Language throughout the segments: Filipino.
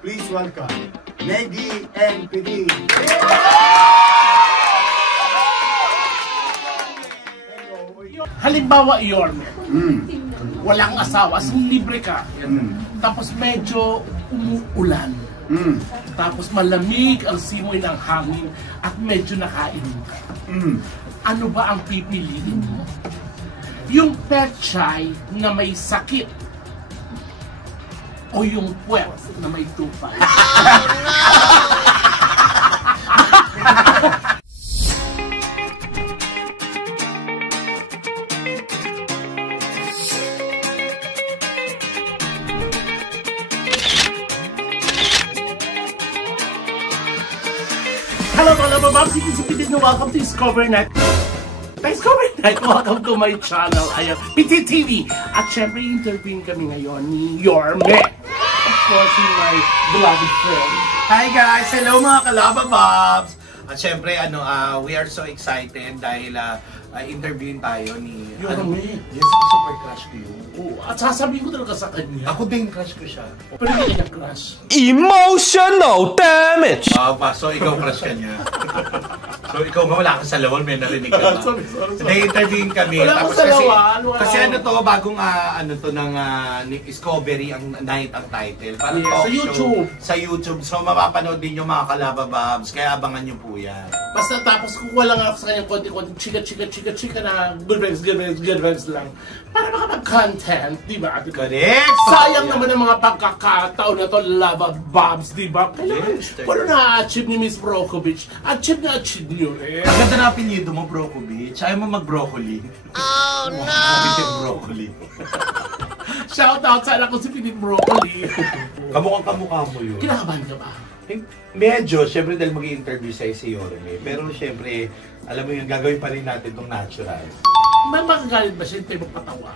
Please welcome Negi and PD. Halimbawa, Yorme, walang asawa, libre ka. Tapos medyo umuulan. Tapos malamig ang simoy ng hangin at medyo nakainom ka. Ano ba ang pipiliin mo? Yung pechay na may sakit o yung puwet na may tupay? Hello mga labababs, ikisipidin na welcome to Discover Night. Welcome to my channel. Ayan, PT TV. At syempre, interviewin kami ngayon ni Yorme. Of course, my beloved friend. Hi guys! Hello mga kalabababs! At syempre, we are so excited dahil interviewin tayo ni Yorme. Yes, super crush ko yun. At sasabihin ko talaga sa kanya. Ako din crush ko siya. Pero hindi kanya crush. Emotional damage! So ikaw crush ka niya. So ikaw nga wala ka sa lawan, may narinig ka ba? Sorry. Na-interviewin kami. Wala Tapos ka sa lawan. kasi ano to, bagong ng Discovery ang night ang title. Parang Yeah, talk sa show. YouTube. Sa YouTube. So mapapanood din yung mga kalabababs. Kaya abangan nyo po yan. Basta tapos kukuha lang ako sa kanyang konti-konti, chika na good vibes lang. Para makapag-content, di ba? Correct! Sayang naman ang mga pagkakataon na to, labababs, di ba? Kailangan, paano na-achieve ni Miss Brokovich? Achieve niyo rin. Ang ganda na apelyido mo, Brokovich. Ayaw mo mag-broccoli. Oh, no! Broccoli. Shout out sa anak ko si Pinit Broccoli. Kamukhang kamukha mo yun. Kinakabahan ka ba? Medyo, syempre dahil mag-i-interview sa'yo si Yorme. Pero syempre, alam mo yun, gagawin pa rin natin itong natural. May magagalit ba siya? Tayo magpatawa.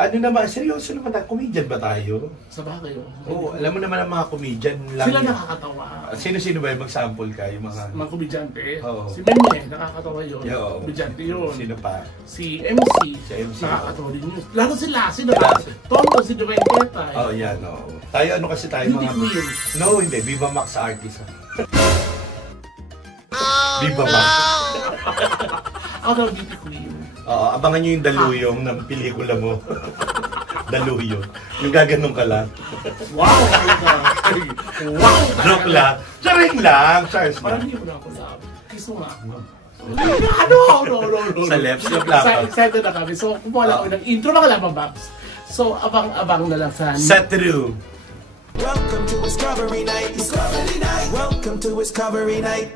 Ano naman, seryoso naman tayo, comedian ba tayo? Sa bagay yun. Oo, alam mo naman ang mga comedian lang. Sila yun. nakakatawa. Sino ba yung mag-sample ka? Yung mga komedyante. Oo. Si Meme, nakakatawa yun. Yo. Komedyante yun. Sino pa? Si MC. Si MC. Nakakatawa din yun. Lalo si Lassie, Tondo, si Divine Tetay. Oh, yan, oo. Tayo, ano kasi tayo Hindi mga... queen. No, hindi. Viva Max artist. Viva Max. Ako daw, beauty queen. Oo, abangan nyo yung daluyong ng pelikula mo. Daluyong. Yung gaganong ka lang. Wow! Wow! Joke lang. Charing lang. Charles Parang lang. hindi mo na ako sabi. Kiss mo nga. No. Sa left, sa plapa. Excited na kami. So, kumuha lang kami ng intro mga labababs. So, abang-abang na lang sa... Set through. Welcome to Discovery Night. Discovery Night. Welcome to Discovery Night.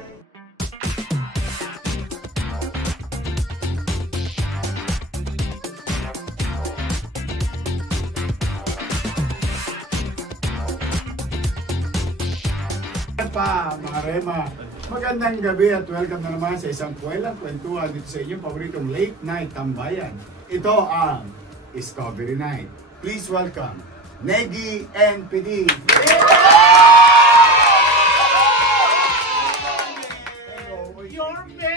Mga Rema, magandang gabi at welcome na naman sa isang puwelang kwentuhan dito sa inyong paboritong late night tambayan. Ito ang Discovery Night. Please welcome Negi and PD. Yorme!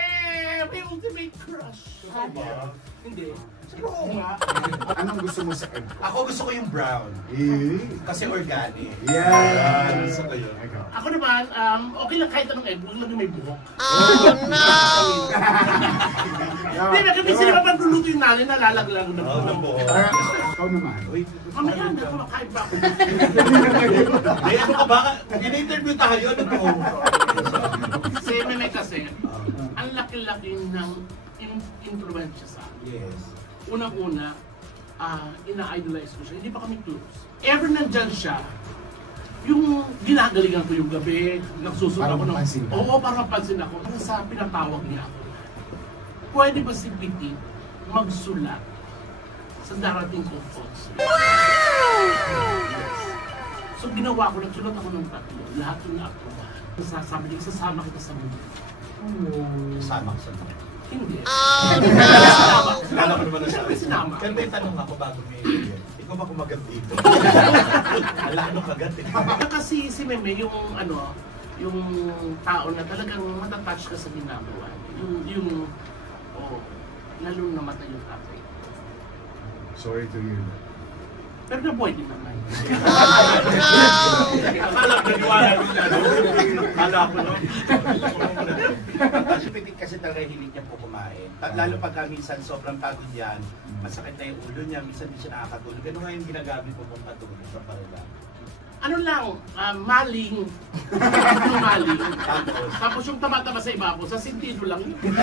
My ultimate crush! Hindi. Oo nga. Anong gusto mo sa egg? Ako gusto ko yung brown. Kasi organic. Yan. Gusto ko yun. Ikaw. Ako naman, okay lang kahit anong egg, huwag lang yung may buhok. Hindi, nagkabisi naman pag luluto yung nanay, nalalaglang ng ng buhok. buhok. Ikaw naman. Mamaya na, kumakain ba ako? Eh, ano ka ba? In-interview tayo. Ano to? Kasi may kasi, ang laki-laki ng influensya sa akin. Yes. Unang-una, ina-idolize ko siya. Hindi pa kami close. Ever nandyan siya, yung ginagalingan ko yung gabi, nagsusunod Parang ako ng... mapansin ka? Oo, parang mapansin ako. Kasi sa pinatawag niya ako. Pwede ba si Petit magsulat sa darating kong concert? So ginawa ko, nagsulat ako ng tatlo. Lahat yung na-aprobahan. Sasabi niya, isasama kita sa mundo. Sama ka sa mga. Hindi. Alam ko naman na Siyempre sinama. Pero may tanong ako bago may ikaw ba kumagat dito? Ala, ano kagat eh? Kasi si Meme, yung yung tao na talagang matatouch ka sa ginagawa. Lalo namatay yung tatay. Sorry to hear that. Pero nabuhay din naman. Akala ko naniwala niya. Akala ko no. Si Petit kasi talaga hilig niya po kumain. Lalo pagka minsan sobrang pagod yan, masakit na yung ulo niya, minsan di siya nakakatulog. Ganun nga yung ginagamit po kung patulog sa parula. Ano lang, maling. Maling. Tapos yung tama-tama sa ibabaw, sa sentido lang yun. 8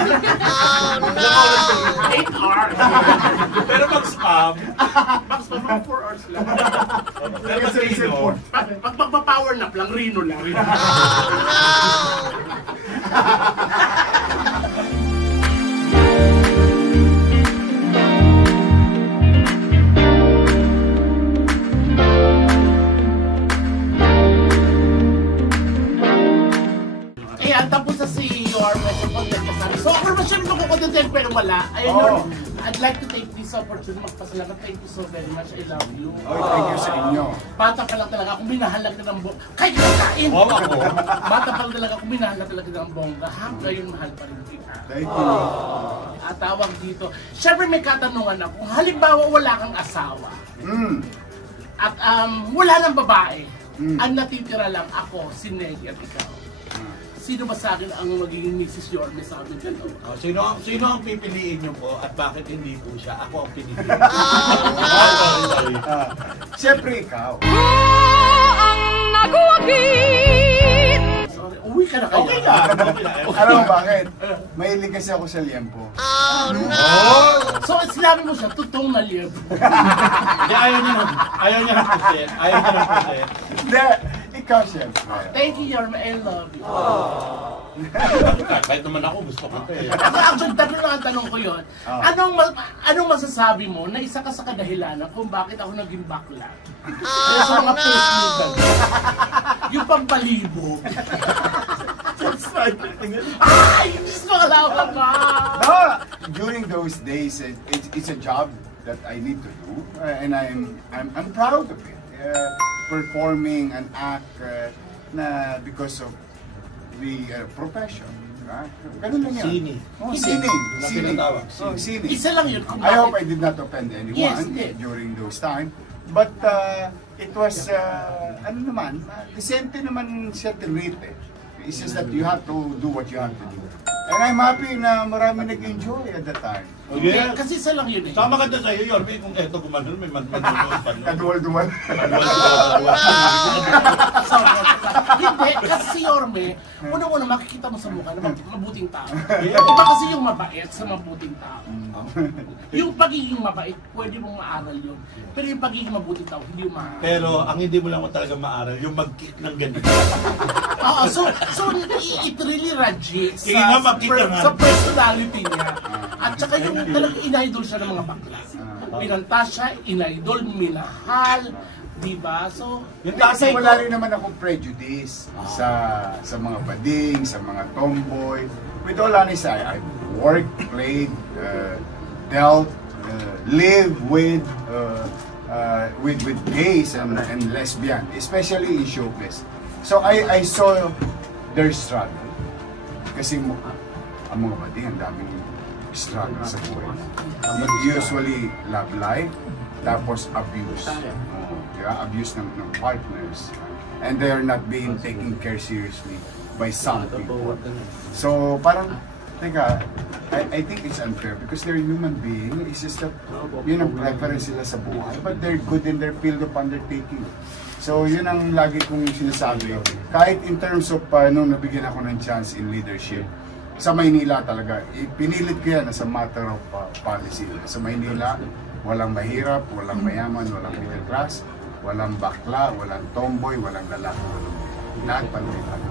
hours. Pero pag-spam, Bakit pa mga 4 hours lang. pero pag-rino, Pag magpa-power nap lang, rino lang. Ayan, tapos na si Yorme sa content kasama. So, pero masyadong makukontent pero wala. Ayun yun, I'd like to take this opportunity magpasalamat. Thank you so very much. I love you. Thank you sa inyo. Bata pa lang talaga ako, minahalag na ng bongga. Kahit kakain! wow ako. Bata pa lang talaga ako, minahalag talaga ng bongga. Ngayon, mahal pa rin kita. Thank you. At tawag dito. Siyempre may katanungan ako. Halimbawa, wala kang asawa. At wala ng babae. Ang natitira lang ako, si Nelly at ikaw. Sino ba sa akin ang magiging Mrs. Yorme sa amin? Sino ang pipiliin niyo po at bakit hindi po siya? Ako ang pinili. Siyempre ikaw. Sorry, uwi ka na kaya. Okay lang. Okay lang. Alam mo bakit? Mahilig kasi ako sa liempo. So, sinabi mo siya, totoong na libo. Hindi, ayaw niya ng puset. Ayaw niya ng puset. Hindi, ikaw siyempre. Thank you, Yorme. I love you. Kahit naman ako, gusto ko ito eh. Actually, tatlo lang ang tanong ko yun. Anong masasabi mo na isa ka sa kadahilanan kung bakit ako naging bakla? Kaya sa mga post mo yung pampalibog. Ay! Diyos ko, kalaban ka! No, during those days, it's a job that I need to do, and I'm proud of it. Performing an act na because of the profession. Ganun lang yan. Sini. Sining. Tinatawag. Sining. Isa lang yun. Kung I hope I bakit- did not offend anyone Yes, yes. during those time. But it was, ano naman, decente naman siya tinrate. It's just that you have to do what you have to do. And I'm happy na marami nag-enjoy at that time. Okay. Kasi isa lang yun eh. Sama ka dyan sa'yo, Yorme, kung eto gumanon, may manunood pa nun. Kaduwal-duwal. Hindi, kasi si Yorme, unang-una makikita mo sa mukha na mabuting tao. Iba kasi yung mabait sa mabuting tao. Yung pagiging mabait, pwede mong maaral yun. Pero yung pagiging mabuting tao, hindi yung maaral. Pero ang hindi mo lang talaga maaral, yung mag-kick ng ganito. Oo, so it really radiates Sige nga, makita nga. sa personality niya. At saka yung talagang in-idol siya ng mga bakla. Pinanta siya, in-idol, minahal, diba? So, Kasi wala rin naman akong prejudice sa mga bading, sa mga tomboy. With all honesty, I've worked, played, dealt, lived with gays and lesbian, especially in showbiz. So I saw their struggle. Kasi ang mga bading, ang daming struggle sa buhay. Usually love life, tapos abuse. Abuse ng partners. And they are not being taken care seriously by some people. So parang, teka, I think it's unfair because they're human beings. It's just that yun ang preference sila sa buhay. But they're good in their field of undertaking. So yun ang lagi kong sinasabi. Kahit in terms of nung nabigyan ako ng chance in leadership, sa Maynila talaga, pinilit ko yan as a matter of policy. Sa Maynila, walang mahirap, walang mayaman, walang middle class, walang bakla, walang tomboy, walang lalaki. Lahat pantay-pantay.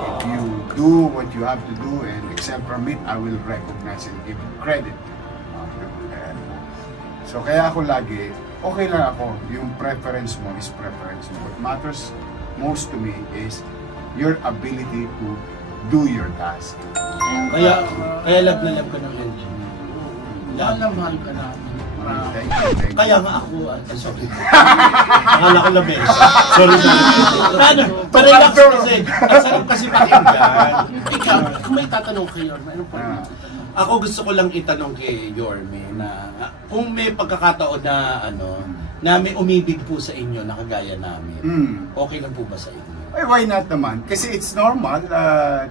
If you do what you have to do and accept from it, I will recognize and give you credit. So kaya ako lagi, okay lang ako, yung preference mo is preference mo. What matters most to me is your ability to do your task. Kaya love na love ka ng LG. mahal na mahal ka namin. Thank you. Kaya nga ako, sorry. Akala ko lamesa. Sorry na. Parelax kasi. Ang sarap kasi pakinggan. Ikaw, kung may tatanong kayo, ano pa rin tatanong? Ako gusto ko lang itanong kay Yorme na kung may pagkakataon na na may umibig po sa inyo na kagaya namin. Okay lang po ba sa inyo? Ay, why not naman? Kasi it's normal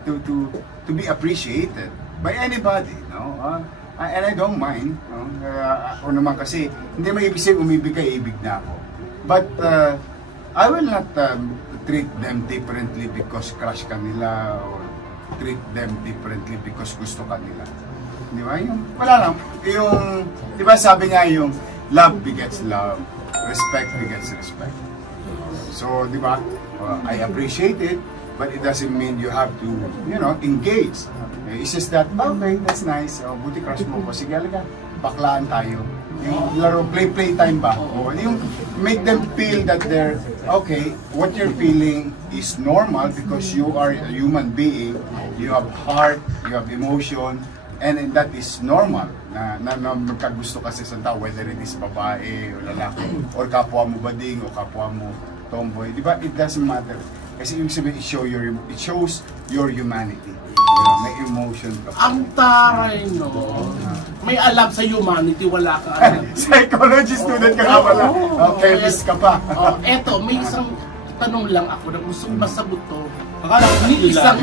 to be appreciated by anybody, no? And I don't mind. No? Ako naman kasi hindi mo ibig sabihin umibig ka, ibig na ako. But I will not treat them differently because crush ka nila or treat them differently because gusto ka nila. Di ba? Wala lang. Di ba sabi nga yung love begets love, respect begets respect. So, di ba? I appreciate it, but it doesn't mean you have to, engage. It's just that, okay, that's nice. Buti crush mo ko. Sige, alaga, baklaan tayo. Yung laro, play time ba? O, yung make them feel that they're, okay, what you're feeling is normal because you are a human being. You have heart, you have emotion, and that is normal na magkagusto kasi sa tao, whether it is babae o lalaki or kapwa mo bading o kapwa mo tomboy, di ba? It doesn't matter kasi yung sabihin it shows your humanity. May emotion ka. Ang taray, no? May alam sa humanity, wala ka alam. Psychology student ka nga pala. Chemist ka pa. Eto, may isang tanong lang ako na gusto kong masagot to. Akala ko Isang,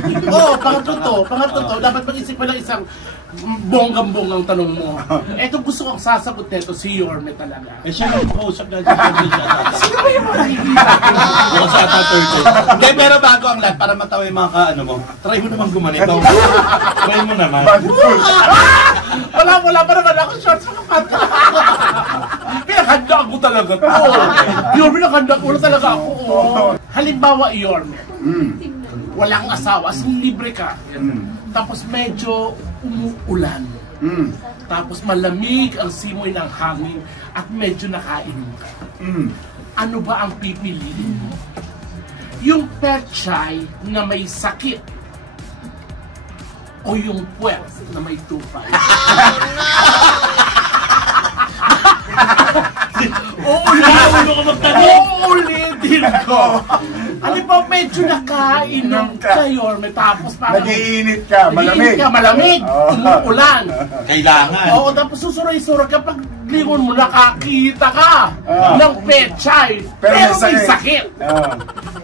pangatlo to, dapat mag-isip pa ng isang bonggang-bonggang tanong mo. Eto gusto kong sasagot nito, si Yorme talaga. Eh siya yung makausap na siya. Sino ba yung makikita? Bukas sa Thursday. Hindi, pero bago ang lahat, para matawa yung mga kaano mo, try mo naman gumanito. Try mo naman. Wala pa naman ako shorts makapat. Pinakanda ako talaga to. Yorme, nakanda ko na talaga ako. Halimbawa, Yorme, walang asawa, as libre ka. Tapos medyo umuulan. Tapos malamig ang simoy ng hangin at medyo nakainom ka. Ano ba ang pipiliin mo? Yung pechay na may sakit o yung puwet na may tupay? Uulitin ko. Ano ba, medyo nakainom ka, Yorme, tapos parang Nag-iinit ka, malamig, umuulan. Kailangan. Oo, tapos susuray-suray kapag lingon mo, nakakita ka ng pechay, pero may sakit.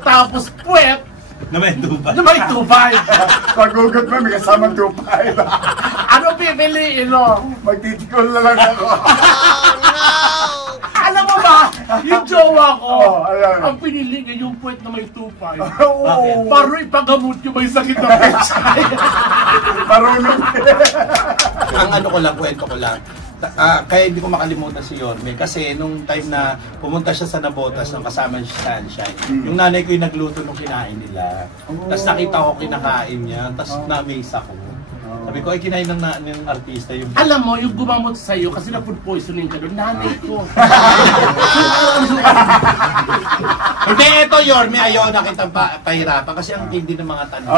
Tapos puwet, Na may tubay. na may tubay. Pag-ugot mo, may kasamang tupay. Ano pipiliin mo? Magtitikol na lang ako. Alam mo ba, yung jowa ko, alam. ang pinili niya yung puwet na may tupay. Oo. Para ipagamot yung may sakit na pechay. Marunong. Ang ano ko lang, kwento ko lang. Kaya hindi ko makalimutan si Yorme kasi nung time na pumunta siya sa Nabotas nung kasama siya sa Sunshine, yung nanay ko yung nagluto nung kinain nila. Tapos nakita ko kinakain niya, tapos na-amaze ako. Sabi ko, ay kinain ng artista yung... Alam mo, yung gumamot sa'yo kasi na food poisoning ka doon, nanay ko. Hindi, ito Yorme, ayaw na kitang pahirapan kasi ang tindi ng mga tanong.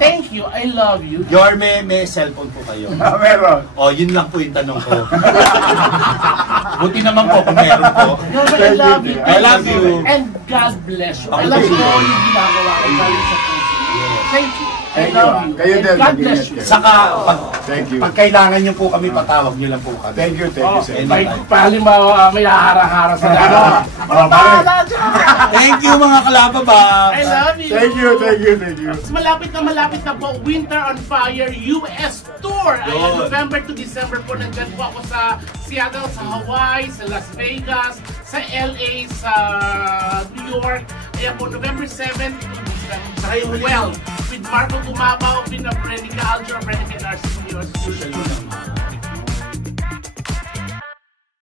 Thank you, I love you. Yorme, may cellphone po kayo. Meron. O, yun lang po yung tanong ko. Buti naman po kung meron po. Yorme, I love you. I love you. And God bless you. I Ako love din. you all yung ginagawa ko galing sa puso. Thank you. I Thank love you. you. Kayo And din, God mag-ingat bless you. kayo. Saka, Thank you. pag kailangan niyo po kami, patawag niyo lang po kami. Thank you, sir. May halimbawa, may haharang-harang sa dano. Thank you mga kalababas! I love you. Thank you. Malapit na po, Winter on Fire US Tour. Ayan, Yun. November to December po, nandyan po ako sa Seattle, sa Hawaii, sa Las Vegas, sa LA, sa New York. Ayan po, November 7 to December 12 with Marco Gumabaw, Pina Brenica, Alger, Brenica, Narcis, New York.